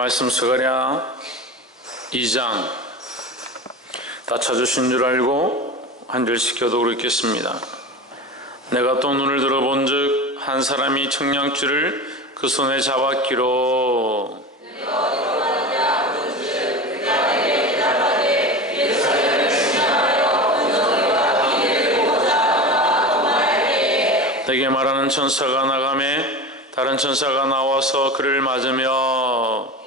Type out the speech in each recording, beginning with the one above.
말씀 스가랴 2장 다 찾으신 줄 알고 한 절씩 교독으로 읽겠습니다. 내가 또 눈을 들어본 즉 한 사람이 청량줄을 그 손에 잡았기로 내게 말하는 천사가 나가매 다른 천사가 나와서 그를 맞으며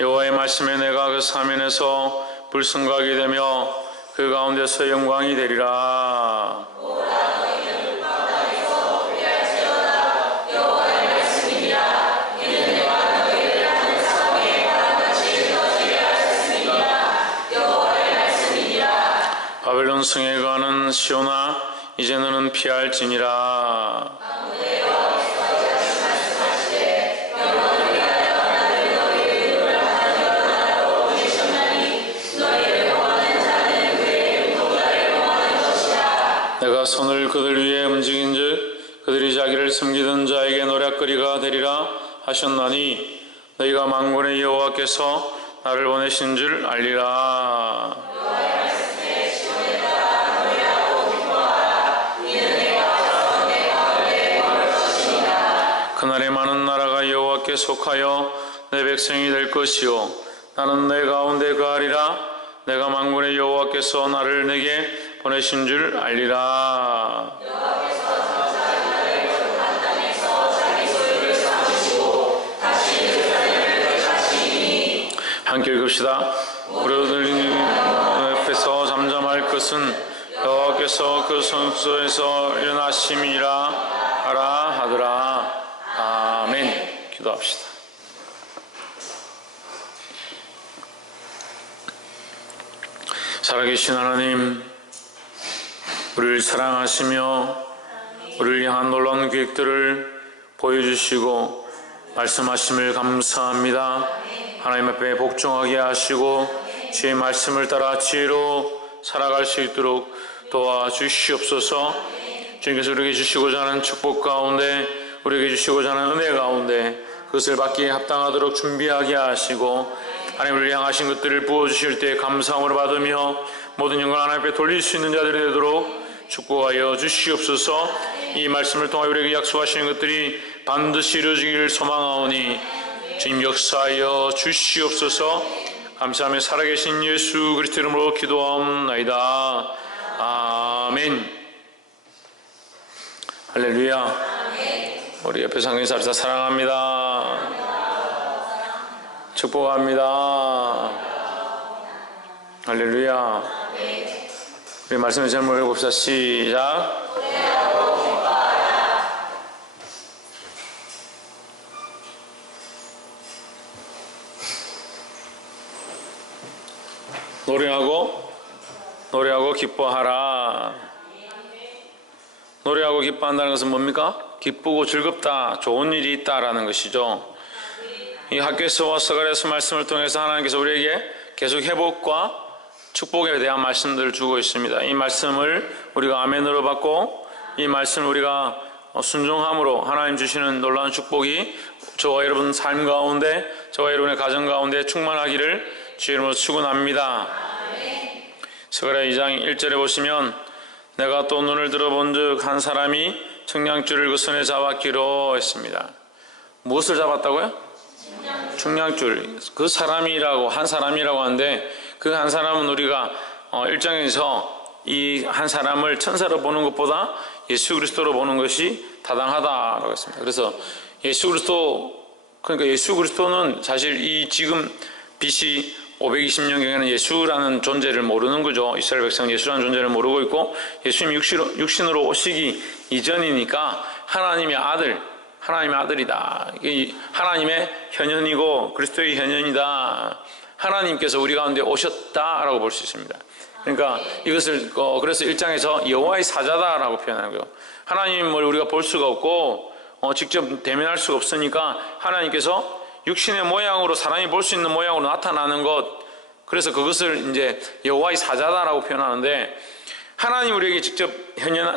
여호와의 말씀에 내가 그 사면에서 불승각이 되며 그 가운데서 영광이 되리라. 바벨론 성에 가는 시온아 이제 너는 피할지니라. 내가 손을 그들 위에 움직인즉 그들이 자기를 섬기던 자에게 노략거리가 되리라 하셨나니 너희가 만군의 여호와께서 나를 보내신 줄 알리라. 그날에 많은 나라가 여호와께 속하여 내 백성이 될 것이요 나는 내 가운데 거하리라. 내가 만군의 여호와께서 나를 내게 보내신 줄 알리라. 함께 읽읍시다. 우리들 앞에서 잠잠할 것은 여호와께서 그 성소에서 일어나심이라 하라 하더라. 아멘. 기도합시다. 살아계신 하나님, 우리를 사랑하시며 우리를 향한 놀라운 계획들을 보여주시고 말씀하심을 감사합니다. 하나님 앞에 복종하게 하시고 주의 말씀을 따라 지혜로 살아갈 수 있도록 도와주시옵소서. 주님께서 우리에게 주시고자 하는 축복 가운데, 우리에게 주시고자 하는 은혜 가운데 그것을 받기에 합당하도록 준비하게 하시고 하나님 우리를 향하신 것들을 부어주실 때 감사함을 받으며 모든 영광 하나님 앞에 돌릴 수 있는 자들이 되도록 축복하여 주시옵소서. 이 말씀을 통하여 우리에게 약속하시는 것들이 반드시 이루어지기를 소망하오니 주님 역사하여 주시옵소서. 감사하며 살아계신 예수 그리스도 이름으로 기도하옵나이다. 아멘. 할렐루야. 우리 옆에 상인 살사 사랑합니다. 축복합니다. 할렐루야. 우리 말씀의 제목을 읽어봅시다. 시작. 노래하고 기뻐하라. 노래하고 기뻐한다는 것은 뭡니까? 기쁘고 즐겁다, 좋은 일이 있다라는 것이죠. 이 학교에서와 스가랴서 말씀을 통해서 하나님께서 우리에게 계속 회복과 축복에 대한 말씀들을 주고 있습니다. 이 말씀을 우리가 아멘으로 받고 이 말씀을 우리가 순종함으로 하나님 주시는 놀라운 축복이 저와 여러분 삶 가운데, 저와 여러분의 가정 가운데 충만하기를 주의 이름으로 축원합니다. 스가랴 2장 1절에 보시면 내가 또 눈을 들어본 즉 한 사람이 청량줄을 그 손에 잡았기로 했습니다. 무엇을 잡았다고요? 청량줄. 그 사람이라고, 한 사람이라고 하는데 그 한 사람은 우리가 1장에서 이 한 사람을 천사로 보는 것보다 예수 그리스도로 보는 것이 타당하다라고 했습니다. 그래서 예수 그리스도, 그러니까 예수 그리스도는 사실 이 지금 BC 520년경에는 예수라는 존재를 모르는 거죠. 이스라엘 백성은 예수라는 존재를 모르고 있고 예수님이 육신으로 오시기 이전이니까 하나님의 아들이다. 하나님의 현현이고 그리스도의 현현이다. 하나님께서 우리 가운데 오셨다라고 볼 수 있습니다. 그러니까 이것을 그래서 1장에서 여호와의 사자다라고 표현하는 거예요. 하나님을 우리가 볼 수가 없고 직접 대면할 수가 없으니까 하나님께서 육신의 모양으로 사람이 볼 수 있는 모양으로 나타나는 것, 그래서 그것을 이제 여호와의 사자다라고 표현하는데, 하나님 우리에게 직접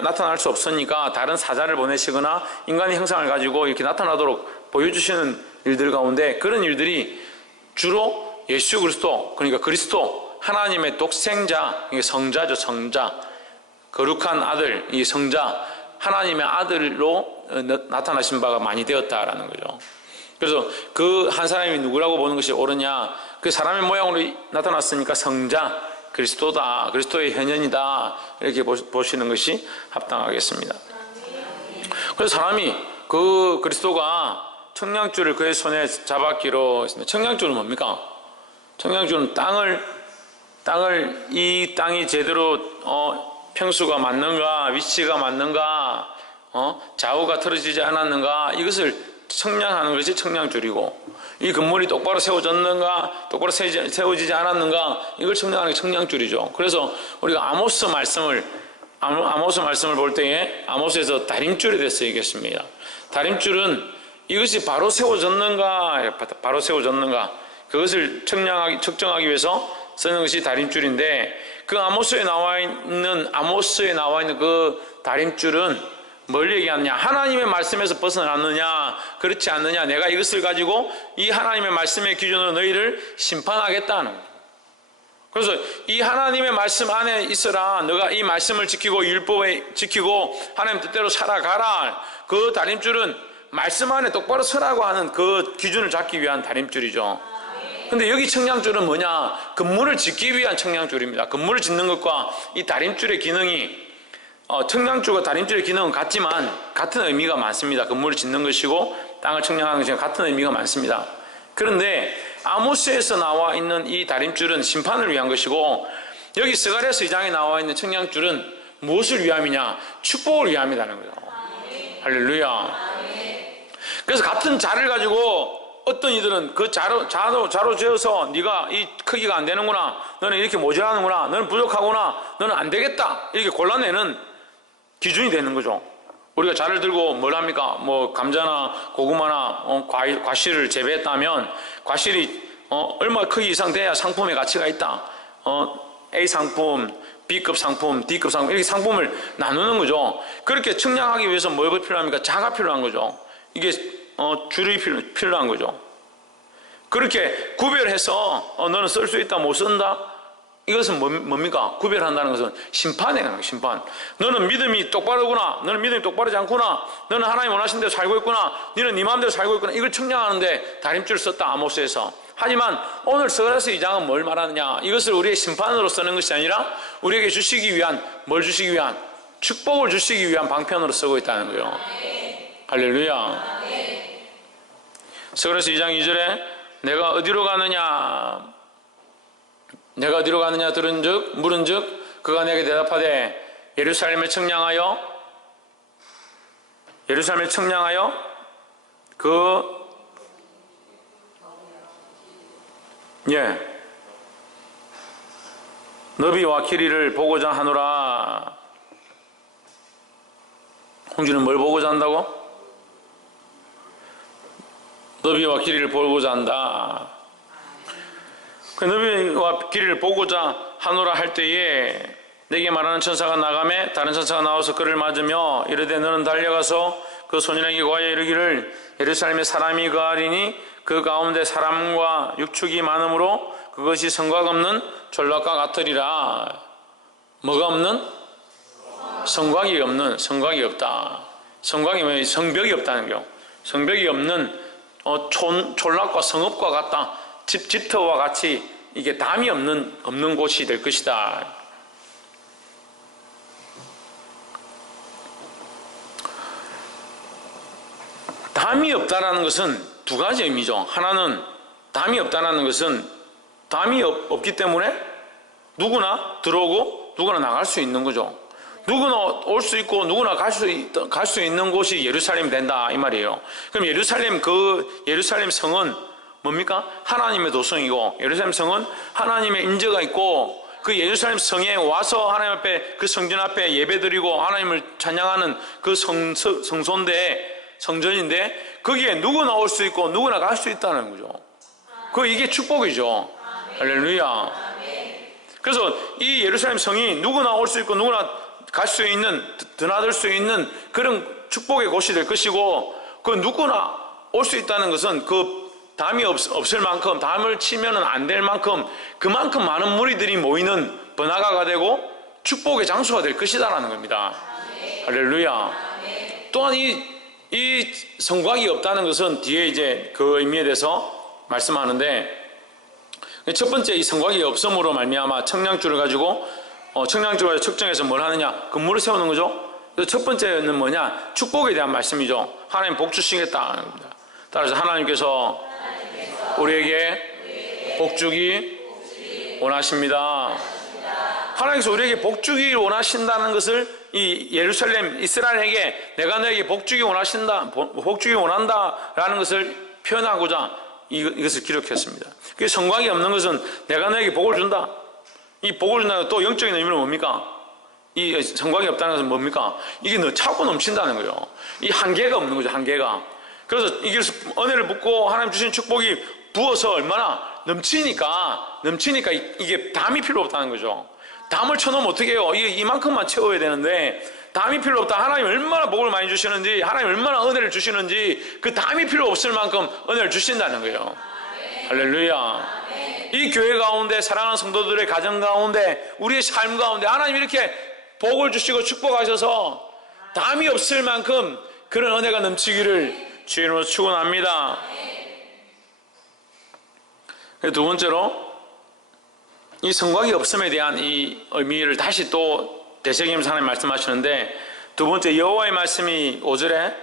나타날 수 없으니까 다른 사자를 보내시거나 인간의 형상을 가지고 이렇게 나타나도록 보여주시는 일들 가운데, 그런 일들이 주로 예수 그리스도, 그러니까 그리스도 하나님의 독생자, 이게 성자죠. 성자, 거룩한 아들, 이 성자 하나님의 아들로 나타나신 바가 많이 되었다라는 거죠. 그래서 그 한 사람이 누구라고 보는 것이 옳으냐, 그 사람의 모양으로 나타났으니까 성자 그리스도다, 그리스도의 현현이다, 이렇게 보시는 것이 합당하겠습니다. 그래서 사람이 그 그리스도가 청량줄을 그의 손에 잡았기로 했습니다. 청량줄은 뭡니까? 청량줄은 땅을 이 땅이 제대로 평수가 맞는가, 위치가 맞는가, 좌우가 틀어지지 않았는가, 이것을 청량하는 것이 청량줄이고, 이 건물이 똑바로 세워졌는가, 똑바로 세워지지 않았는가, 이걸 청량하는 게 청량줄이죠. 그래서 우리가 아모스 말씀을 볼 때에 아모스에서 다림줄에 대해서 얘기했습니다. 다림줄은 이것이 바로 세워졌는가, 그것을 측정하기 위해서 쓰는 것이 다림줄인데, 그 아모스에 나와 있는 그 다림줄은 뭘 얘기하느냐? 하나님의 말씀에서 벗어났느냐, 그렇지 않느냐, 내가 이것을 가지고 이 하나님의 말씀의 기준으로 너희를 심판하겠다는 거예요. 그래서 이 하나님의 말씀 안에 있어라, 너가 이 말씀을 지키고 율법에 지키고 하나님 뜻대로 살아가라. 그 다림줄은 말씀 안에 똑바로 서라고 하는 그 기준을 잡기 위한 다림줄이죠. 근데 여기 청량줄은 뭐냐? 건물을 짓기 위한 청량줄입니다. 건물을 짓는 것과 이 다림줄의 기능이, 청량줄과 다림줄의 기능은 같지만 같은 의미가 많습니다. 건물을 짓는 것이고 땅을 청량하는 것이 같은 의미가 많습니다. 그런데 아모스에서 나와 있는 이 다림줄은 심판을 위한 것이고, 여기 스가랴서 2장에 나와 있는 청량줄은 무엇을 위함이냐? 축복을 위함이라는 거예요. 할렐루야. 그래서 같은 자를 가지고 어떤 이들은 그 자로 재어서 네가 이 크기가 안 되는구나, 너는 이렇게 모자라는구나, 너는 부족하구나, 너는 안 되겠다, 이렇게 골라내는 기준이 되는 거죠. 우리가 자를 들고 뭘 합니까? 뭐 감자나 고구마나 과실을 재배했다면 과실이 얼마 크기 이상 돼야 상품의 가치가 있다. A 상품, B급 상품, D급 상품, 이렇게 상품을 나누는 거죠. 그렇게 측량하기 위해서 뭐가 필요합니까? 자가 필요한 거죠. 이게 줄이 필요한 거죠. 그렇게 구별해서 너는 쓸 수 있다, 못 쓴다, 이것은 뭡니까? 구별한다는 것은 심판이에요. 심판. 너는 믿음이 똑바르구나, 너는 믿음이 똑바르지 않구나, 너는 하나님 원하신 대로 살고 있구나, 너는 네 마음대로 살고 있구나, 이걸 측량하는데 다림줄을 썼다, 아모스에서. 하지만 오늘 스가랴서 2장은 뭘 말하느냐? 이것을 우리의 심판으로 쓰는 것이 아니라 우리에게 주시기 위한, 뭘 주시기 위한? 축복을 주시기 위한 방편으로 쓰고 있다는 거예요. 할렐루야. 스가랴서 2장 2절에 내가 어디로 가느냐 들은즉 물은즉 그가 내게 대답하되 예루살렘을 청량하여 너비와 길이를 보고자 하노라. 홍주는 뭘 보고자 한다고? 너비와 길이를 보고자 한다. 그 너비와 길이를 보고자 하노라 할 때에 내게 말하는 천사가 나가매 다른 천사가 나와서 그를 맞으며 이르되 너는 달려가서 그 소년에게 고하여 이르기를 예루살렘에 사람이 거하리니 그 가운데 사람과 육축이 많으므로 그것이 성곽 없는 졸락과 같으리라. 뭐가 없는? 성곽이 없다. 성곽이 왜? 성벽이 없다는 거. 성벽이 없는 촌락과 성읍과 같다. 집터와 같이 이게 담이 없는 곳이 될 것이다. 담이 없다라는 것은 두 가지 의미죠. 하나는 담이 없다라는 것은 담이 없기 때문에 누구나 들어오고 누구나 나갈 수 있는 거죠. 누구나 올 수 있고 누구나 갈 수 있는 곳이 예루살렘이 된다, 이 말이에요. 그럼 예루살렘 성은 뭡니까? 하나님의 도성이고, 예루살렘 성은 하나님의 임재가 있고, 그 예루살렘 성에 와서 하나님 앞에, 그 성전 앞에 예배드리고 하나님을 찬양하는 그 성전인데 거기에 누구나 올 수 있고 누구나 갈 수 있다는 거죠. 이게 축복이죠. 할렐루야. 그래서 이 예루살렘 성이 누구나 올 수 있고 누구나 갈 수 있는, 드나들 수 있는 그런 축복의 곳이 될 것이고, 그 누구나 올 수 있다는 것은 그 담이 없을 만큼, 담을 치면은 안 될 만큼 그만큼 많은 무리들이 모이는 번화가가 되고 축복의 장소가 될 것이다라는 겁니다. 할렐루야. 또한 이 성곽이 없다는 것은 뒤에 이제 그 의미에 대해서 말씀하는데, 첫 번째 이 성곽이 없음으로 말미암아 청량줄을 가지고 청량줄을 측정해서 뭘 하느냐? 건물을 세우는 거죠. 그래서 첫 번째는 뭐냐? 축복에 대한 말씀이죠. 하나님 복 주시겠다는 겁니다. 따라서 하나님께서 우리에게 복 주기 원하십니다. 하나님께서 우리에게 복 주기를 원하신다는 것을 이 예루살렘 이스라엘에게 내가 너에게 복 주기 원하신다, 복 주기 원한다라는 것을 표현하고자 이것을 기록했습니다. 그 성곽이 없는 것은 내가 너에게 복을 준다. 이 복을 준다는 또 영적인 의미는 뭡니까? 이 성곽이 없다는 것은 뭡니까? 이게 차고 넘친다는 거예요. 이 한계가 없는 거죠, 한계가. 그래서 이게 은혜를 붓고 하나님 주신 축복이 부어서 얼마나 넘치니까 이게 담이 필요 없다는 거죠. 담을 쳐놓으면 어떻게 해요? 이게 이만큼만 채워야 되는데 담이 필요 없다. 하나님 얼마나 복을 많이 주시는지, 하나님 얼마나 은혜를 주시는지 그 담이 필요 없을 만큼 은혜를 주신다는 거예요. 할렐루야. 이 교회 가운데 사랑하는 성도들의 가정 가운데 우리의 삶 가운데 하나님 이렇게 복을 주시고 축복하셔서 담이 없을 만큼 그런 은혜가 넘치기를 주의 이름으로 축원합니다. 두 번째로 이 성곽이 없음에 대한 이 의미를 다시 또 되새기면서 하나님 말씀하시는데, 두 번째 여호와의 말씀이 5절에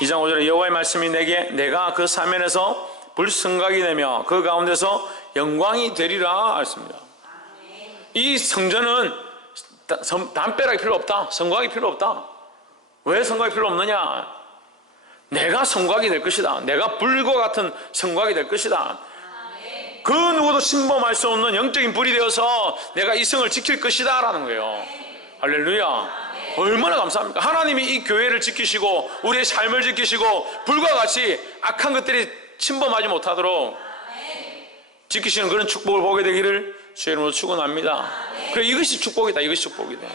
2장 5절에 여호와의 말씀이 내가 그 사면에서 불성곽이 되며 그 가운데서 영광이 되리라 했습니다. 이 성전은 담벼락이 필요 없다. 성곽이 필요 없다. 왜 성곽이 필요 없느냐? 내가 성곽이 될 것이다. 내가 불과 같은 성곽이 될 것이다. 그 누구도 침범할 수 없는 영적인 불이 되어서 내가 이 성을 지킬 것이다 라는 거예요. 할렐루야. 얼마나 감사합니까? 하나님이 이 교회를 지키시고 우리의 삶을 지키시고 불과 같이 악한 것들이 침범하지 못하도록 지키시는 그런 축복을 보게 되기를 주의 이름으로 축원합니다. 그래, 이것이 축복이다. 이것이 축복이다.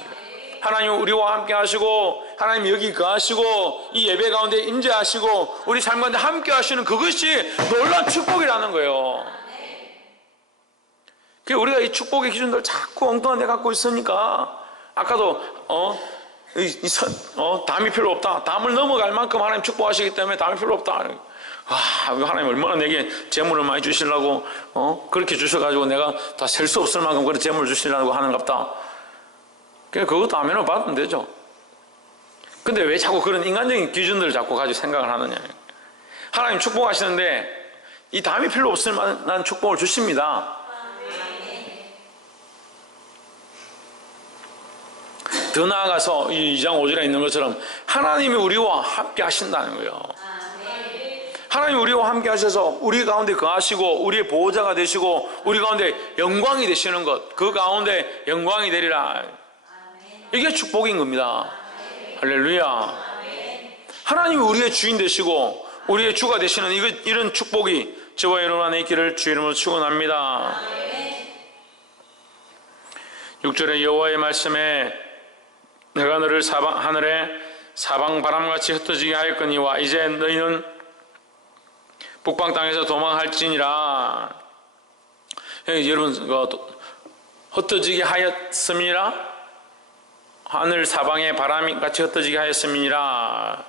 하나님 우리와 함께 하시고 하나님 여기 거하시고 이 예배 가운데 임재하시고 우리 삶 가운데 함께 하시는 그것이 놀라운 축복이라는 거예요. 우리가 이 축복의 기준들을 자꾸 엉뚱한 데 갖고 있으니까, 아까도 담이 필요 없다. 담을 넘어갈 만큼 하나님 축복하시기 때문에 담이 필요 없다. 와, 하나님 얼마나 내게 재물을 많이 주시려고 그렇게 주셔가지고 내가 다 셀 수 없을 만큼 그런 재물을 주시려고 하는갑다. 그냥 그것도 아멘을 받으면 되죠. 근데 왜 자꾸 그런 인간적인 기준들을 자꾸 가지고 생각을 하느냐. 하나님 축복하시는데 이 담이 필요 없을 만한 축복을 주십니다. 더 나아가서 이 2장 5절에 있는 것처럼 하나님이 우리와 함께 하신다는 거예요. 하나님이 우리와 함께 하셔서 우리 가운데 거하시고 우리의 보호자가 되시고 우리 가운데 영광이 되시는 것, 그 가운데 영광이 되리라. 이게 축복인 겁니다. 할렐루야. 하나님이 우리의 주인 되시고 우리의 주가 되시는 이런 축복이 저와 여러분 안에 있기를 주의 이름으로 축원합니다. 6절에 여호와의 말씀에 내가 너를 하늘에 사방 바람같이 흩어지게 하였거니와 이제 너희는 북방 땅에서 도망할지니라. 여러분 흩어지게 하였음이라, 하늘 사방에 바람같이 흩어지게 하였음이니라.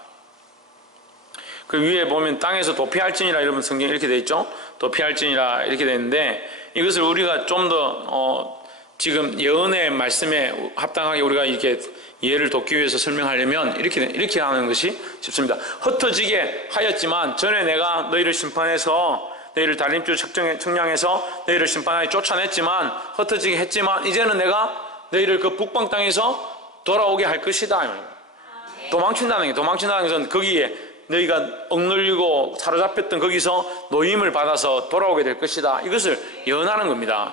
그 위에 보면 땅에서 도피할지니라, 여러분 성경에 이렇게 되어 있죠. 도피할지니라 이렇게 되어 있는데, 이것을 우리가 좀 더 지금 예언의 말씀에 합당하게 우리가 이렇게 이해를 돕기 위해서 설명하려면 이렇게 하는 것이 쉽습니다. 흩어지게 하였지만 전에 내가 너희를 심판해서 너희를 달림줄 청량해서 너희를 심판하게 쫓아냈지만, 흩어지게 했지만 이제는 내가 너희를 그 북방 땅에서 돌아오게 할 것이다. 도망친다는 것은 거기에 너희가 억눌리고 사로잡혔던 거기서 노임을 받아서 돌아오게 될 것이다. 이것을 예언하는 겁니다.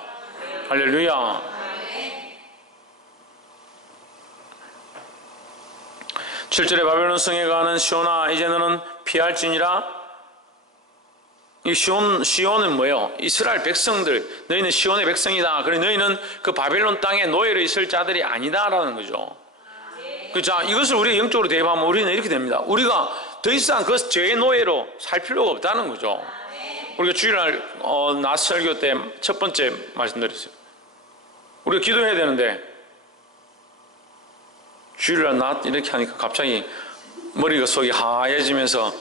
할렐루야. 7절에 바벨론 성에 가는 시온아 이제 너는 피할지니라. 이 시온은 뭐예요? 이스라엘 백성들, 너희는 시온의 백성이다. 그래 너희는 그 바벨론 땅에 노예로 있을 자들이 아니다라는 거죠. 자, 이것을 우리가 영적으로 대입하면 우리는 이렇게 됩니다. 우리가 더 이상 그 죄의 노예로 살 필요가 없다는 거죠. 우리가 주일날 낮 설교 때 첫 번째 말씀드렸어요. 우리가 기도해야 되는데 주일날 낮 이렇게 하니까 갑자기 머리가 속이 하얘지면서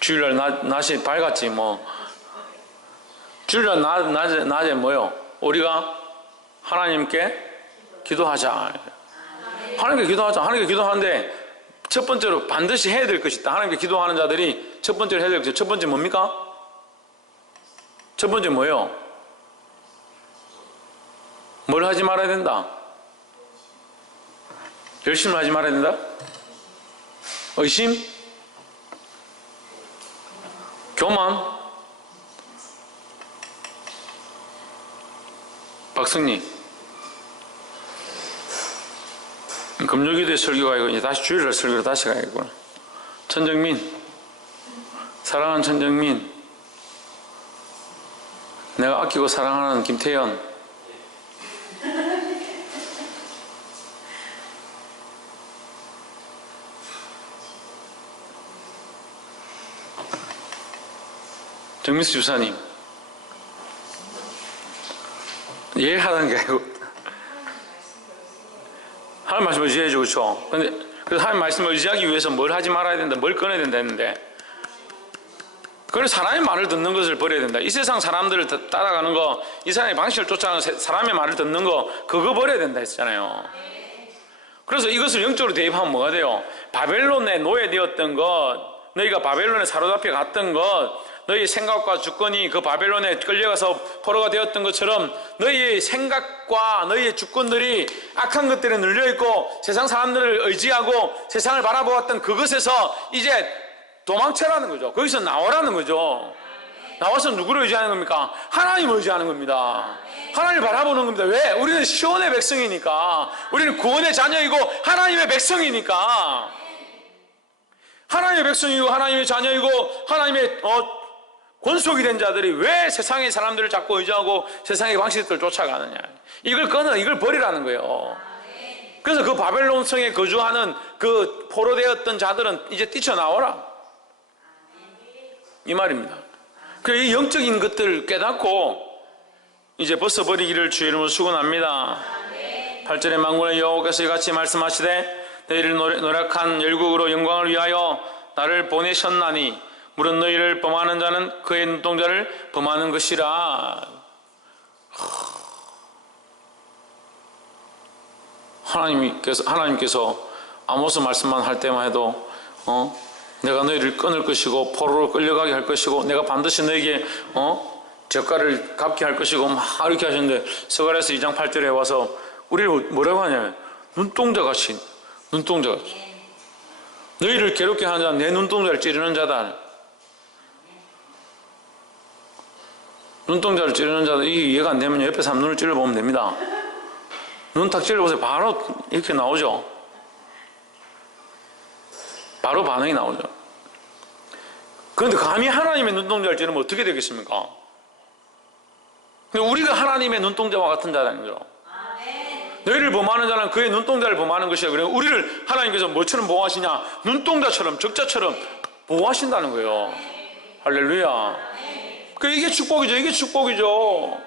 주일날 낮이 밝았지 뭐. 주일날 낮에 뭐요? 우리가 하나님께 기도하자. 하나님께 기도하자. 하나님께 기도하는데 첫 번째로 반드시 해야 될 것이 있다. 하나님께 기도하는 자들이 첫 번째로 해야 될 것이, 첫 번째 뭡니까? 첫 번째 뭐예요? 뭘 하지 말아야 된다? 열심을 하지 말아야 된다? 의심? 교만? 박승리 금요기도에 설교가 아니고 이제 다시 주일날 설교로 다시 가야겠구나. 천정민, 사랑하는 천정민, 내가 아끼고 사랑하는 김태현, 정민수 주사님, 이해하는 게 아니고 하나님 말씀을 의지해야죠, 그렇죠? 그래서 하나님 말씀을 의지하기 위해서 뭘 하지 말아야 된다, 뭘 꺼내야 된다 했는데, 그래서 사람의 말을 듣는 것을 버려야 된다. 이 세상 사람들을 따라가는 거, 이 세상의 방식을 쫓아가는 사람의 말을 듣는 거, 그거 버려야 된다 했잖아요. 그래서 이것을 영적으로 대입하면 뭐가 돼요? 바벨론에 노예되었던 것, 너희가 바벨론에 사로잡혀 갔던 것, 너희의 생각과 주권이 그 바벨론에 끌려가서 포로가 되었던 것처럼 너희의 생각과 너희의 주권들이 악한 것들에 눌려있고 세상 사람들을 의지하고 세상을 바라보았던 그것에서 이제 도망쳐라는 거죠. 거기서 나오라는 거죠. 나와서 누구를 의지하는 겁니까? 하나님을 의지하는 겁니다. 하나님을 바라보는 겁니다. 왜? 우리는 시온의 백성이니까. 우리는 구원의 자녀이고 하나님의 백성이니까. 하나님의 백성이고 하나님의 자녀이고 하나님의 권속이 된 자들이 왜 세상의 사람들을 자꾸 의지하고 세상의 방식들을 쫓아가느냐. 이걸 이걸 버리라는 거예요. 그래서 그 바벨론 성에 거주하는 그 포로되었던 자들은 이제 뛰쳐나오라. 이 말입니다. 그래서 이 영적인 것들을 깨닫고 이제 벗어버리기를 주의 이름으로 축원합니다. 8절에 만군의 여호와께서 이같이 말씀하시되 너희를 노력한 열국으로 영광을 위하여 나를 보내셨나니 물은 너희를 범하는 자는 그의 눈동자를 범하는 것이라. 하나님께서 아모스 말씀만 할 때만 해도 내가 너희를 끊을 것이고 포로로 끌려가게 할 것이고 내가 반드시 너에게 젓가를 갚게 할 것이고 막 이렇게 하셨는데 스가랴서 2장 8절에 와서 우리를 뭐라고 하냐면 눈동자같이 너희를 괴롭게 하는 자는 내 눈동자를 찌르는 자다. 눈동자를 찌르는 자들, 이게 이해가 안 되면 옆에 사람 눈을 찔러보면 됩니다. 눈 딱 찔러보세요. 바로 이렇게 나오죠. 바로 반응이 나오죠. 그런데 감히 하나님의 눈동자를 찌르면 어떻게 되겠습니까? 우리가 하나님의 눈동자와 같은 자라는 거죠. 너희를 범하는 자는 그의 눈동자를 범하는 것이야. 그래서 우리를 하나님께서 뭐처럼 보호하시냐? 눈동자처럼, 적자처럼 보호하신다는 거예요. 할렐루야. 이게 축복이죠. 이게 축복이죠.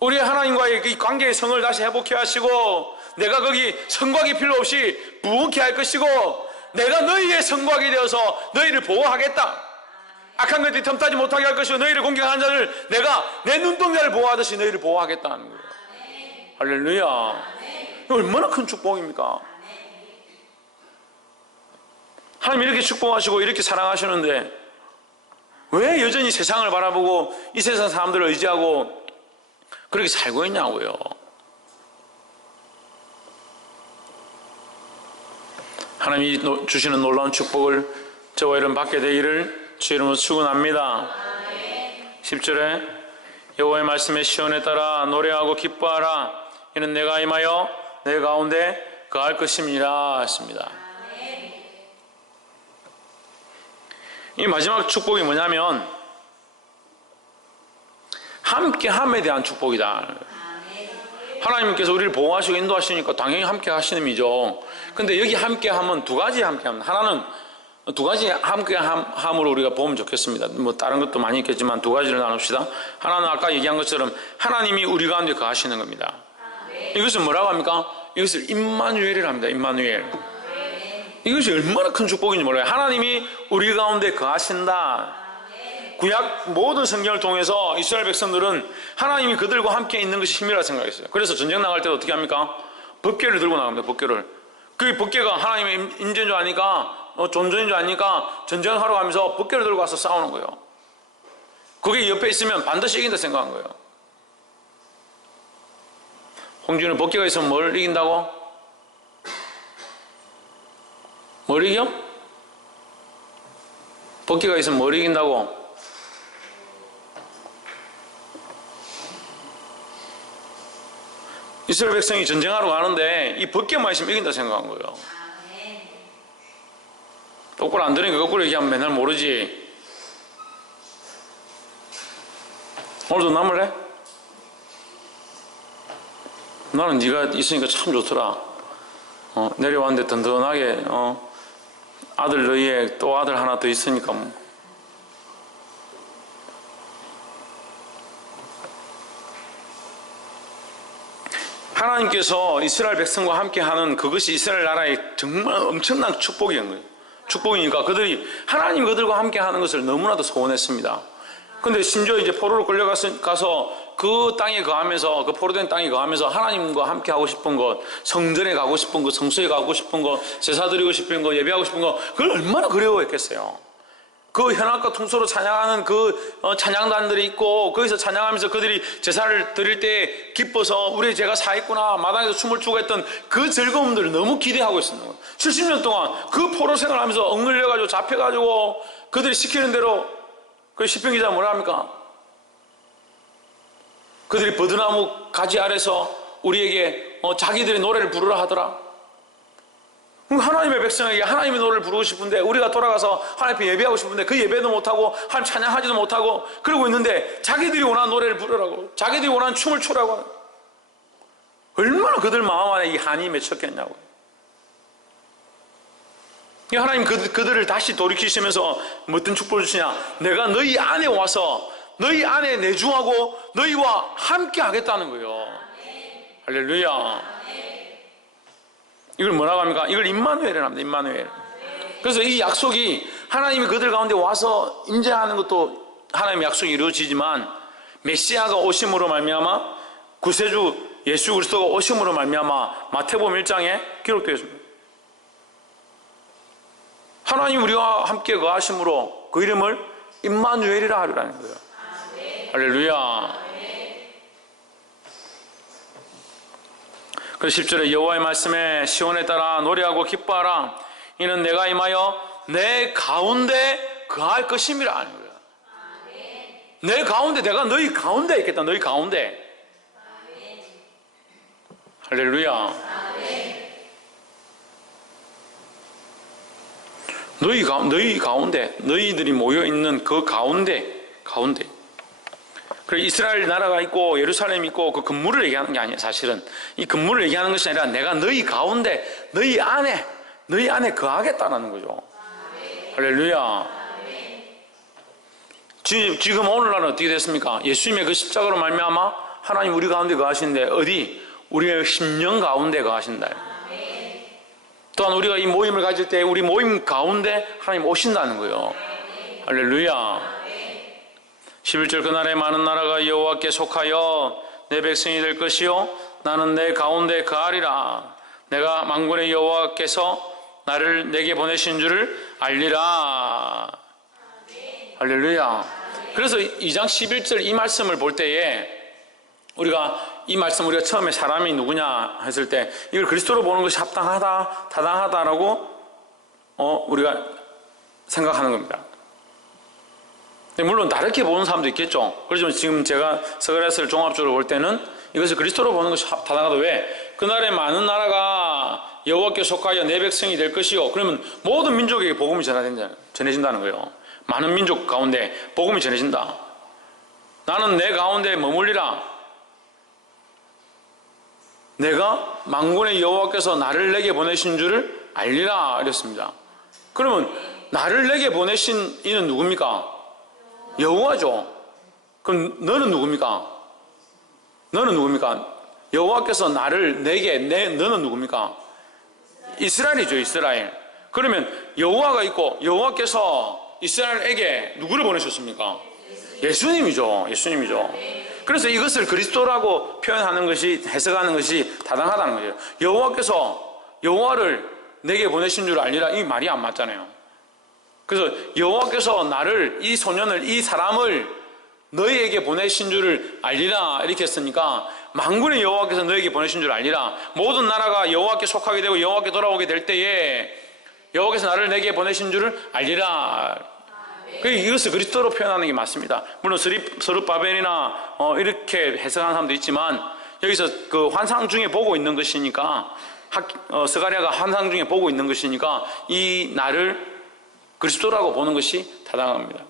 우리 하나님과의 이 관계의 성을 다시 회복해 하시고 내가 거기 성곽이 필요 없이 부흥케 할 것이고 내가 너희의 성곽이 되어서 너희를 보호하겠다. 악한 것들이 틈타지 못하게 할 것이고 너희를 공격하는 자를 내가 내 눈동자를 보호하듯이 너희를 보호하겠다는 거예요. 할렐루야. 얼마나 큰 축복입니까? 하나님 이렇게 축복하시고 이렇게 사랑하시는데 왜 여전히 세상을 바라보고 이 세상 사람들을 의지하고 그렇게 살고 있냐고요. 하나님이 주시는 놀라운 축복을 저와 여러분 받게 되기를 주의 이름으로 축원합니다. 10절에 여호와의 말씀에 시온에 따라 노래하고 기뻐하라. 이는 내가 임하여 내 가운데 거할 것임이라 했습니다. 이 마지막 축복이 뭐냐면 함께함에 대한 축복이다. 하나님께서 우리를 보호하시고 인도하시니까 당연히 함께 하시는 의미죠. 근데 여기 함께함은 두 가지 함께함. 하나는 두 가지 함께함으로 우리가 보면 좋겠습니다. 뭐 다른 것도 많이 있겠지만 두 가지를 나눕시다. 하나는 아까 얘기한 것처럼 하나님이 우리 가운데 거하시는 겁니다. 이것을 뭐라고 합니까? 이것을 임마누엘이라 합니다. 임마누엘. 이것이 얼마나 큰 축복인지 몰라요. 하나님이 우리 가운데 거하신다. 구약 모든 성경을 통해서 이스라엘 백성들은 하나님이 그들과 함께 있는 것이 힘이라 생각했어요. 그래서 전쟁 나갈 때도 어떻게 합니까? 법궤를 들고 나갑니다. 법궤를. 그 법궤가 하나님의 임재인 줄 아니까 존재인 줄 아니까 전쟁을 하러 가면서 법궤를 들고 와서 싸우는 거예요. 그게 옆에 있으면 반드시 이긴다 생각한 거예요. 홍준은 법궤가 있으면 뭘 이긴다고? 뭘 이겨? 법궤가 있으면 뭘 이긴다고? 이스라엘 백성이 전쟁하러 가는데 이 법궤만 있으면 이긴다 생각한 거예요. 똑바로 안 들으니까 거꾸로 얘기하면 맨날 모르지. 오늘도 남을래? 나는 네가 있으니까 참 좋더라. 내려왔는데 든든하게 아들 너희에 또 아들 하나 더 있으니까 뭐. 하나님께서 이스라엘 백성과 함께하는 그것이 이스라엘 나라의 정말 엄청난 축복인 거예요. 축복이니까 그들이 하나님 그들과 함께하는 것을 너무나도 소원했습니다. 근데 심지어 이제 포로로 끌려가서 그 땅에 거하면서 그 포로된 땅에 거하면서 하나님과 함께하고 싶은 것, 성전에 가고 싶은 것, 성소에 가고 싶은 것, 제사 드리고 싶은 것, 예배하고 싶은 것, 그걸 얼마나 그리워했겠어요. 그 현악과 통소로 찬양하는 그 찬양단들이 있고 거기서 찬양하면서 그들이 제사를 드릴 때 기뻐서 우리 죄가 사했구나 마당에서 춤을 추고 했던 그 즐거움들을 너무 기대하고 있었는 거예요. 70년 동안 그 포로 생활하면서 억눌려가지고 잡혀가지고 그들이 시키는 대로 그 시편 기자 뭐라 합니까? 그들이 버드나무 가지 아래서 우리에게 자기들의 노래를 부르라 하더라. 하나님의 백성에게 하나님의 노래를 부르고 싶은데 우리가 돌아가서 하나님 앞에 예배하고 싶은데 그 예배도 못하고 하나님 찬양하지도 못하고 그러고 있는데 자기들이 원하는 노래를 부르라고 자기들이 원하는 춤을 추라고 얼마나 그들 마음 안에 이 한이 맺혔겠냐고. 하나님 그들을 다시 돌이키시면서 어떤 축복을 주시냐. 내가 너희 안에 와서 너희 안에 내주하고 너희와 함께 하겠다는 거예요. 할렐루야. 이걸 뭐라고 합니까? 이걸 임마누엘이라고 합니다. 임마누엘. 그래서 이 약속이 하나님이 그들 가운데 와서 임재하는 것도 하나님의 약속이 이루어지지만 메시아가 오심으로 말미암아 구세주 예수 그리스도가 오심으로 말미암아 마태복음 1장에 기록되어 있습니다. 하나님 우리와 함께 거하심으로 그 이름을 임마누엘이라 하리라는 거예요. 할렐루야. 그래서 10절에 여호와의 말씀에 시온에 따라 노래하고 기뻐하라. 이는 내가 임하여 내 가운데 거할 것임이라 하는 거예요. 내 가운데 내가 너희 가운데 있겠다. 너희 가운데. 할렐루야. 너희 가운데 너희들이 모여있는 그 가운데 그래 이스라엘 나라가 있고 예루살렘이 있고 그 건물을 얘기하는 게 아니에요. 사실은 이 건물을 얘기하는 것이 아니라 내가 너희 가운데 너희 안에 거하겠다는 거죠. 할렐루야. 지금 오늘날은 어떻게 됐습니까? 예수님의 그 십자가로 말미암아 하나님 우리 가운데 거하시는데 어디? 우리의 심령 가운데 거하신다. 또한 우리가 이 모임을 가질 때 우리 모임 가운데 하나님 오신다는 거예요. 할렐루야. 11절 그날에 많은 나라가 여호와께 속하여 내 백성이 될 것이요 나는 내 가운데 거하리라. 내가 만군의 여호와께서 나를 내게 보내신 줄을 알리라. 할렐루야. 그래서 2장 11절 이 말씀을 볼 때에 우리가 우리가 처음에 사람이 누구냐 했을 때 이걸 그리스도로 보는 것이 합당하다 타당하다라고 우리가 생각하는 겁니다. 물론 다르게 보는 사람도 있겠죠. 그렇지만 지금 제가 서가랴서를 종합적으로 볼 때는 이것을 그리스도로 보는 것이 타당하다. 왜? 그날에 많은 나라가 여호와께 속하여 내 백성이 될 것이요. 그러면 모든 민족에게 복음이 전해진다는 거예요. 많은 민족 가운데 복음이 전해진다. 나는 내 가운데 머물리라. 내가 만군의 여호와께서 나를 내게 보내신 줄을 알리라 이랬습니다. 그러면 나를 내게 보내신 이는 누굽니까? 여호와죠. 그럼 너는 누굽니까? 너는 누굽니까? 여호와께서 나를 내게 너는 누굽니까? 이스라엘이죠. 이스라엘. 그러면 여호와가 있고 여호와께서 이스라엘에게 누구를 보내셨습니까? 예수님이죠. 예수님이죠. 그래서 이것을 그리스도라고 표현하는 것이, 해석하는 것이 타당하다는 거예요. 여호와께서 여호와를 내게 보내신 줄 알리라, 이 말이 안 맞잖아요. 그래서 여호와께서 나를, 이 소년을, 이 사람을 너희에게 보내신 줄을 알리라 이렇게 했으니까, 만군의 여호와께서 너희에게 보내신 줄 알리라. 모든 나라가 여호와께 속하게 되고 여호와께 돌아오게 될 때에 여호와께서 나를 내게 보내신 줄을 알리라. 이것을 그리스도로 표현하는 게 맞습니다. 물론 스룹바벨이나 이렇게 해석하는 사람도 있지만, 여기서 그 환상 중에 보고 있는 것이니까, 스가랴가 환상 중에 보고 있는 것이니까 이 나를 그리스도라고 보는 것이 타당합니다.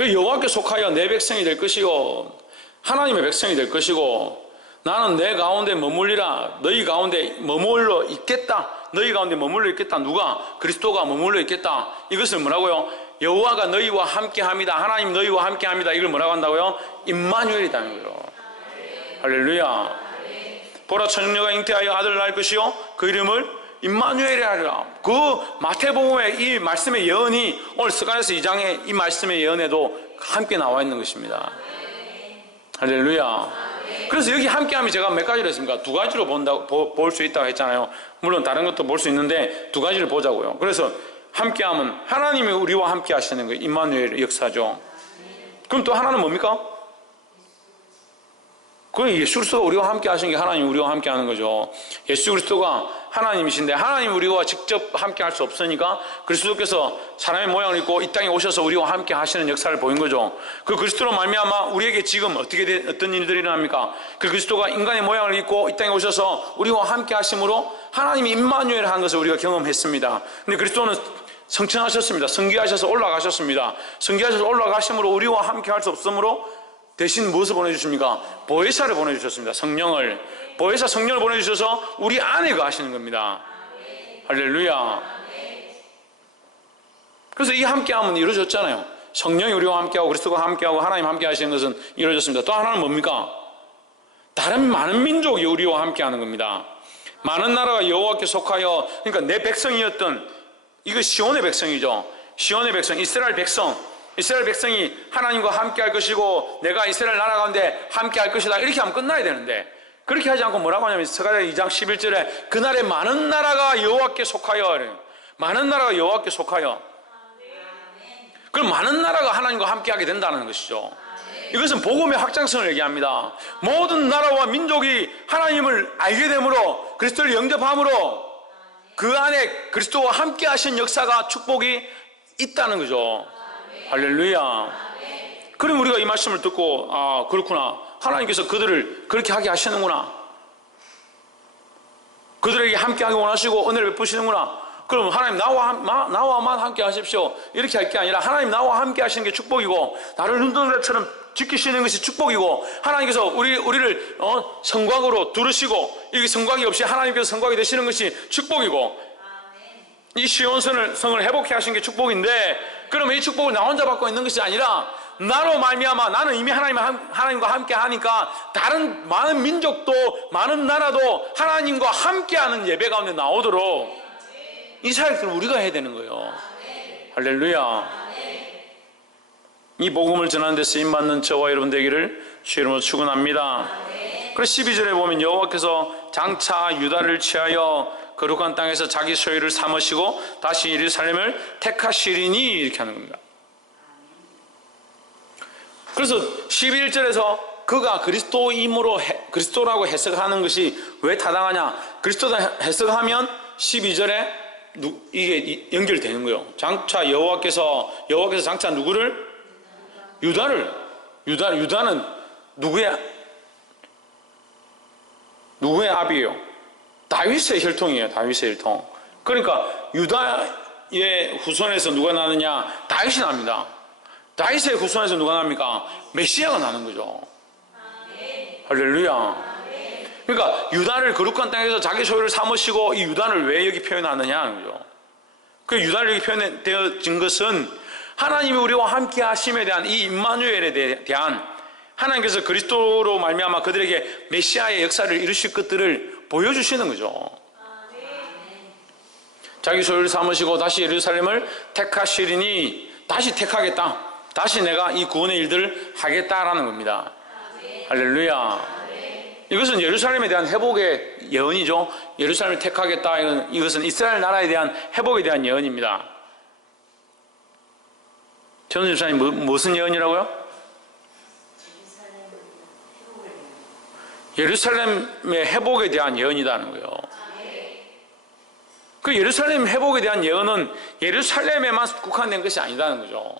여호와께 속하여 내 백성이 될 것이고 하나님의 백성이 될 것이고, 나는 내 가운데 머물리라. 너희 가운데 머물러 있겠다. 너희 가운데 머물러 있겠다. 누가? 그리스도가 머물러 있겠다. 이것을 뭐라고요? 여호와가 너희와 함께합니다. 하나님 너희와 함께합니다. 이걸 뭐라고 한다고요? 임마누엘이라는 거예요. 할렐루야. 보라, 처녀가 잉태하여 아들을 낳을 것이요 그 이름을 임마누엘이라 하리라. 그 마태복음의 이 말씀의 예언이 오늘 스가랴서 2장의 이 말씀의 예언에도 함께 나와 있는 것입니다. 할렐루야. 그래서 여기 함께함이 제가 몇 가지로 했습니까? 두 가지로 볼 수 있다고 했잖아요. 물론 다른 것도 볼 수 있는데 두 가지를 보자고요. 그래서 함께함은 하나님이 우리와 함께 하시는 거예요. 임마누엘 역사죠. 그럼 또 하나는 뭡니까? 그 예수 그리스도가 우리와 함께 하신 게 하나님이 우리와 함께 하는 거죠. 예수 그리스도가 하나님이신데 하나님 우리와 직접 함께 할 수 없으니까 그리스도께서 사람의 모양을 입고 이 땅에 오셔서 우리와 함께 하시는 역사를 보인 거죠. 그 그리스도로 말미암아 우리에게 지금 어떤 일들이 일어납니까? 그 그리스도가 인간의 모양을 입고 이 땅에 오셔서 우리와 함께 하심으로 하나님이 임마누엘 한 것을 우리가 경험했습니다. 근데 그리스도는 성천하셨습니다. 성기하셔서 올라가셨습니다. 성기하셔서 올라가심으로 우리와 함께 할 수 없으므로 대신 무엇을 보내주십니까? 보혜사를 보내주셨습니다. 성령을. 보혜사 성령을 보내주셔서 우리 안에 거하시는 겁니다. 할렐루야. 그래서 이 함께함은 이루어졌잖아요. 성령이 우리와 함께하고 그리스도가 함께하고 하나님 함께 하시는 것은 이루어졌습니다. 또 하나는 뭡니까? 다른 많은 민족이 우리와 함께하는 겁니다. 많은 나라가 여호와께 속하여, 그러니까 내 백성이었던, 이거 시온의 백성이죠. 시온의 백성, 이스라엘 백성. 이스라엘 백성이 하나님과 함께 할 것이고 내가 이스라엘 나라 가운데 함께 할 것이다, 이렇게 하면 끝나야 되는데 그렇게 하지 않고 뭐라고 하냐면 스가랴 2장 11절에 그날에 많은 나라가 여호와께 속하여, 많은 나라가 여호와께 속하여. 그럼 많은 나라가 하나님과 함께 하게 된다는 것이죠. 이것은 복음의 확장성을 얘기합니다. 모든 나라와 민족이 하나님을 알게 되므로, 그리스도를 영접함으로 그 안에 그리스도와 함께 하신 역사가, 축복이 있다는 거죠. 할렐루야. 그럼 우리가 이 말씀을 듣고, 아, 그렇구나, 하나님께서 그들을 그렇게 하게 하시는구나, 그들에게 함께 하기 원하시고 은혜를 베푸시는구나. 그럼 하나님 나와만 함께 하십시오, 이렇게 할 게 아니라 하나님 나와 함께 하시는 게 축복이고 나를 눈동자처럼 지키시는 것이 축복이고, 하나님께서 우리를 성곽으로 두르시고 이게 성곽이 없이 하나님께서 성곽이 되시는 것이 축복이고, 이 시온성을 회복해 하신 게 축복인데, 그러면 이 축복을 나 혼자 받고 있는 것이 아니라 나로 말미암아, 나는 이미 하나님과 함께 하니까 다른 많은 민족도 많은 나라도 하나님과 함께하는 예배 가운데 나오도록 이 사역들을 우리가 해야 되는 거예요. 할렐루야. 이 복음을 전하는 데 쓰임받는 저와 여러분 되기를 주의 이름으로 축원합니다. 그래서 12절에 보면 여호와께서 장차 유다를 취하여 거룩한 땅에서 자기 소유를 삼으시고 다시 예루살렘을 택하시리니, 이렇게 하는 겁니다. 그래서 11절에서 그가 그리스도임으로 그리스도라고 해석하는 것이 왜 타당하냐? 그리스도다 해석하면 12절에 이게 연결되는 거예요. 장차 여호와께서 장차 누구를? 유다는 누구의 아비예요? 다윗의 혈통이에요. 다윗의 혈통. 그러니까 후손에서 누가 나느냐? 다윗이 납니다. 다윗의 후손에서 누가 납니까? 메시아가 나는 거죠. 할렐루야. 그러니까 유다를 거룩한 땅에서 자기 소유를 삼으시고 이 유다를 왜 여기 표현하느냐 하는 거죠. 그 유다를 여기 표현되어진 것은 하나님이 우리와 함께 하심에 대한 이 임마누엘에 대한 하나님께서 그리스도로 말미암아 그들에게 메시아의 역사를 이루실 것들을 보여주시는 거죠. 자기 소유를 삼으시고 다시 예루살렘을 택하시리니 다시 택하겠다. 다시 내가 이 구원의 일들을 하겠다라는 겁니다. 할렐루야. 이것은 예루살렘에 대한 회복의 예언이죠. 예루살렘을 택하겠다. 이것은 이스라엘 나라에 대한 회복에 대한 예언입니다. 최원수 집사님 무슨 예언이라고요? 예루살렘의 회복에 대한 예언이라는 거예요. 그 예루살렘 회복에 대한 예언은 예루살렘에만 국한된 것이 아니다는 거죠.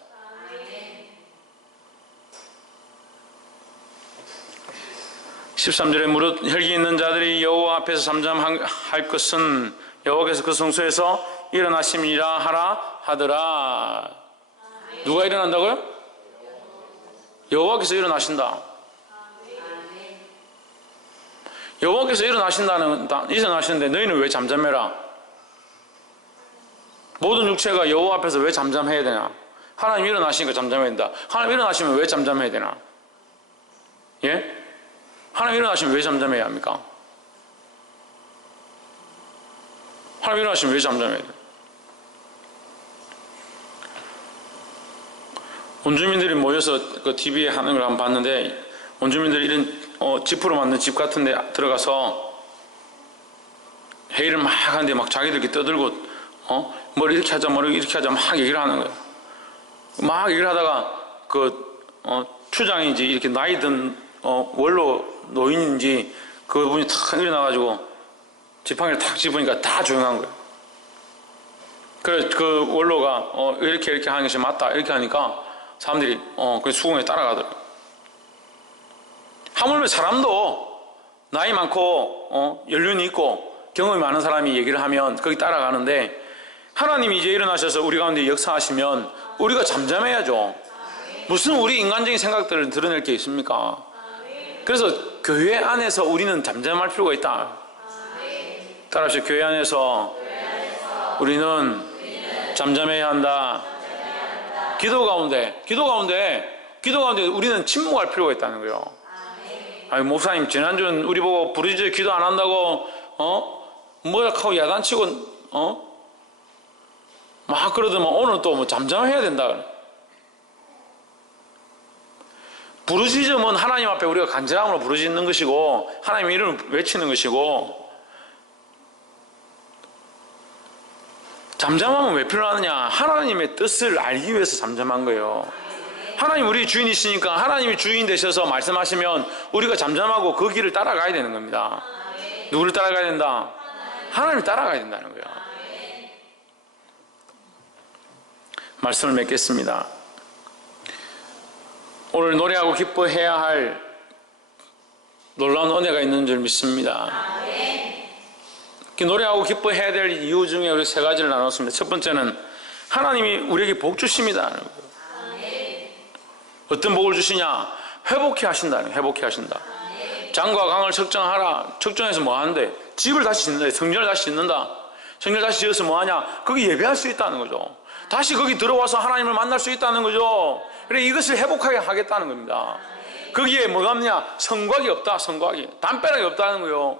13절에 무릇 혈기 있는 자들이 여호와 앞에서 잠잠할 것은 여호와께서 그 성소에서 일어나심이라 하라 하더라. 누가 일어난다고요? 여호와께서 일어나신다. 여호와께서 일어나시는데 너희는 왜 잠잠해라? 모든 육체가 여호와 앞에서 왜 잠잠해야 되냐? 하나님 일어나시니까 잠잠해야 된다. 하나님 일어나시면 왜 잠잠해야 되나? 예? 하나님 일어나시면 왜 잠잠해야 합니까? 하나님 일어나시면 왜 잠잠해야 돼? 원주민들이 모여서 그 TV에 하는 걸 한번 봤는데, 원주민들이 이런 지프로 만든 집 같은 데 들어가서 회의를 막 하는데 막 자기들끼리 떠들고 뭘 이렇게 하자 뭘 이렇게 하자 막 얘기를 하는 거예요. 막 얘기를 하다가 그 추장인지 이렇게 나이 든 원로 노인인지 그분이 탁 일어나가지고 지팡이를 탁 집으니까 다 조용한 거예요. 그래서 그 원로가 이렇게 하는 것이 맞다 이렇게 하니까 사람들이 그 수긍에 따라가더라고요. 하물며 사람도 나이 많고 연륜이 있고 경험이 많은 사람이 얘기를 하면 거기 따라가는데, 하나님이 이제 일어나셔서 우리 가운데 역사하시면 우리가 잠잠해야죠. 무슨 우리 인간적인 생각들을 드러낼 게 있습니까? 그래서 교회 안에서 우리는 잠잠할 필요가 있다. 따라하시죠. 교회 안에서 우리는 잠잠해야 한다. 기도 가운데 우리는 침묵할 필요가 있다는 거예요. 아니 목사님 지난주는 우리 보고 부르짖어 기도 안 한다고 뭐라 하고 야단치고 막 그러더만 오늘 또 뭐 잠잠해야 된다. 부르짖음은 하나님 앞에 우리가 간절함으로 부르짖는 것이고 하나님의 이름을 외치는 것이고, 잠잠함은 왜 필요하느냐? 하나님의 뜻을 알기 위해서 잠잠한 거예요. 하나님 우리 주인이시니까 하나님이 주인 되셔서 말씀하시면 우리가 잠잠하고 그 길을 따라가야 되는 겁니다. 누구를 따라가야 된다? 하나님을 따라가야 된다는 거예요. 말씀을 맺겠습니다. 오늘 노래하고 기뻐해야 할 놀라운 은혜가 있는 줄 믿습니다. 노래하고 기뻐해야 될 이유 중에 우리 세 가지를 나눴습니다. 첫 번째는 하나님이 우리에게 복 주십니다. 어떤 복을 주시냐? 회복해 하신다는 거예요. 회복해 하신다. 장과 강을 측정하라. 측정해서 뭐 하는데? 집을 다시 짓는다. 성전을 다시 짓는다. 성전을 다시 지어서 뭐 하냐? 거기 예배할 수 있다는 거죠. 다시 거기 들어와서 하나님을 만날 수 있다는 거죠. 그래 이것을 회복하게 하겠다는 겁니다. 거기에 뭐가 없냐? 성곽이 없다. 성곽이. 담벼락이 없다는 거예요.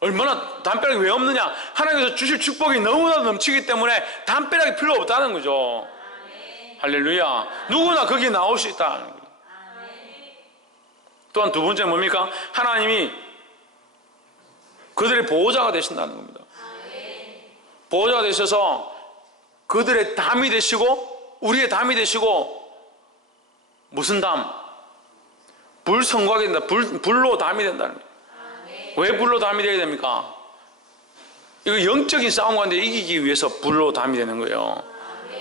얼마나 담벼락이 왜 없느냐? 하나님께서 주실 축복이 너무나 넘치기 때문에 담벼락이 필요 없다는 거죠. 할렐루야. 누구나 거기에 나올 수 있다는 거예요. 또한 두 번째 뭡니까? 하나님이 그들의 보호자가 되신다는 겁니다. 보호자가 되셔서 그들의 담이 되시고 우리의 담이 되시고, 무슨 담? 불성곽이 된다. 불로 담이 된다는 거예요. 왜 불로 담이 되어야 됩니까? 이거 영적인 싸움 가운데 이기기 위해서 불로 담이 되는 거예요.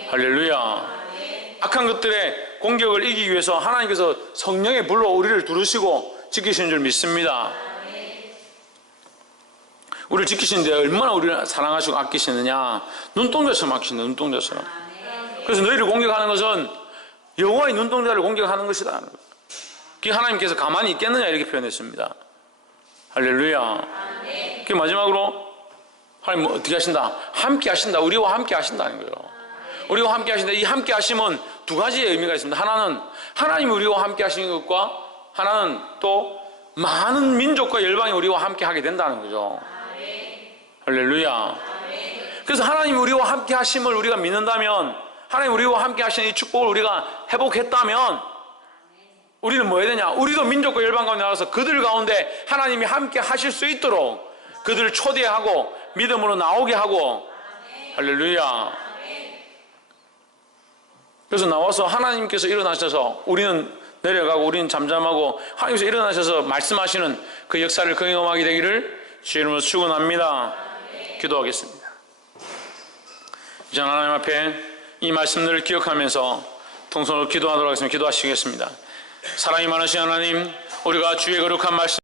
할렐루야. 악한 것들의 공격을 이기기 위해서 하나님께서 성령의 불로 우리를 두르시고 지키시는 줄 믿습니다. 우리를 지키시는데 얼마나 우리를 사랑하시고 아끼시느냐. 눈동자처럼 아끼신다. 눈동자처럼. 그래서 너희를 공격하는 것은 여호와의 눈동자를 공격하는 것이다. 그 하나님께서 가만히 있겠느냐 이렇게 표현했습니다. 할렐루야. 그 마지막으로 하나님 어떻게 하신다? 함께 하신다. 우리와 함께 하신다는 거예요. 우리와 함께 하신다. 이 함께 하심은 두 가지의 의미가 있습니다. 하나는 하나님이 우리와 함께 하시는 것과 하나는 또 많은 민족과 열방이 우리와 함께 하게 된다는 거죠. 할렐루야. 그래서 하나님이 우리와 함께 하심을 우리가 믿는다면, 하나님 우리와 함께 하시는 이 축복을 우리가 회복했다면 우리는 뭐 해야 되냐? 우리도 민족과 열방 가운데 나가서 그들 가운데 하나님이 함께 하실 수 있도록 그들을 초대하고 믿음으로 나오게 하고. 할렐루야. 그래서 나와서 하나님께서 일어나셔서 우리는 내려가고 우리는 잠잠하고 하나님께서 일어나셔서 말씀하시는 그 역사를 경험하게 되기를 주의 이름으로 축원합니다. 기도하겠습니다. 이제 하나님 앞에 이 말씀들을 기억하면서 통성으로 기도하도록 하겠습니다. 기도하시겠습니다. 사랑이 많으신 하나님, 우리가 주의 거룩한 말씀